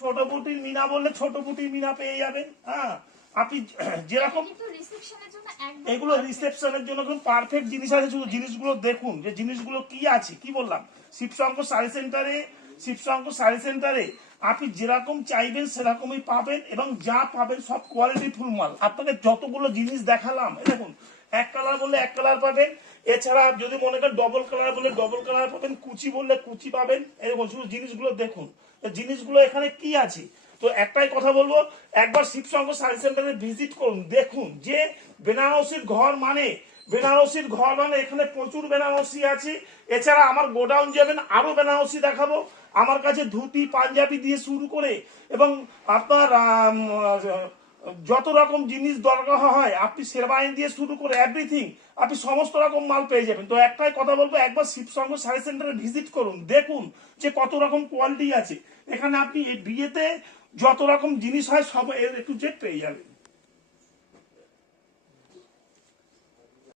ছোট পুটির মিনা বললে ছোট পুটির মিনা পেয়ে যাবেন। হ্যাঁ, আপনি যেরকম এগুলো রিসেপশনের জন্য পারফেক্ট জিনিস আছে, শুধু জিনিসগুলো দেখুন যে জিনিসগুলো কি আছে। কি বললাম, শিবশঙ্কর শাড়ি সেন্টারে আপনি যেরকম চাইবেন সেরকমই পাবেন, এবং যা পাবেন সব কোয়ালিটি ফুল মাল। আপনাকে যতগুলো জিনিস দেখালাম, দেখুন, এক কালার বললে এক কালার পাবেন, এছাড়া যদি মনে করেন ডবল কালার বললে ডবল কালার পাবেন, কুচি বললে কুচি পাবেন, এরকম শুধু জিনিসগুলো দেখুন জিনিসগুলো এখানে কি আছে। তো একটাই কথা বলবো, একবার শিবশঙ্কর শাড়ি সেন্টারে ভিজিট করুন, দেখুন যে বেনারসির ঘর মানে এখানে প্রচুর বেনারসি আছে। এছাড়া আমার গোডাউন যাবেন, আরো বেনারসি দেখাবো। আমার কাছে ধুতি পাঞ্জাবি দিয়ে শুরু করে এবং আপনার যত রকম জিনিস দরকার হয়, আপনি শেরবানি দিয়ে শুরু করে এভরিথিং, আপনি সমস্ত রকম মাল পেয়ে যাবেন। তো একটাই কথা বলবো, একবার শিবশঙ্কর শাড়ি সেন্টারে ভিজিট করুন, দেখুন যে কত রকম কোয়ালিটি আছে। এখানে আপনি বিয়েতে যত রকম জিনিস হয় সব A to Z পেয়ে যাবেন।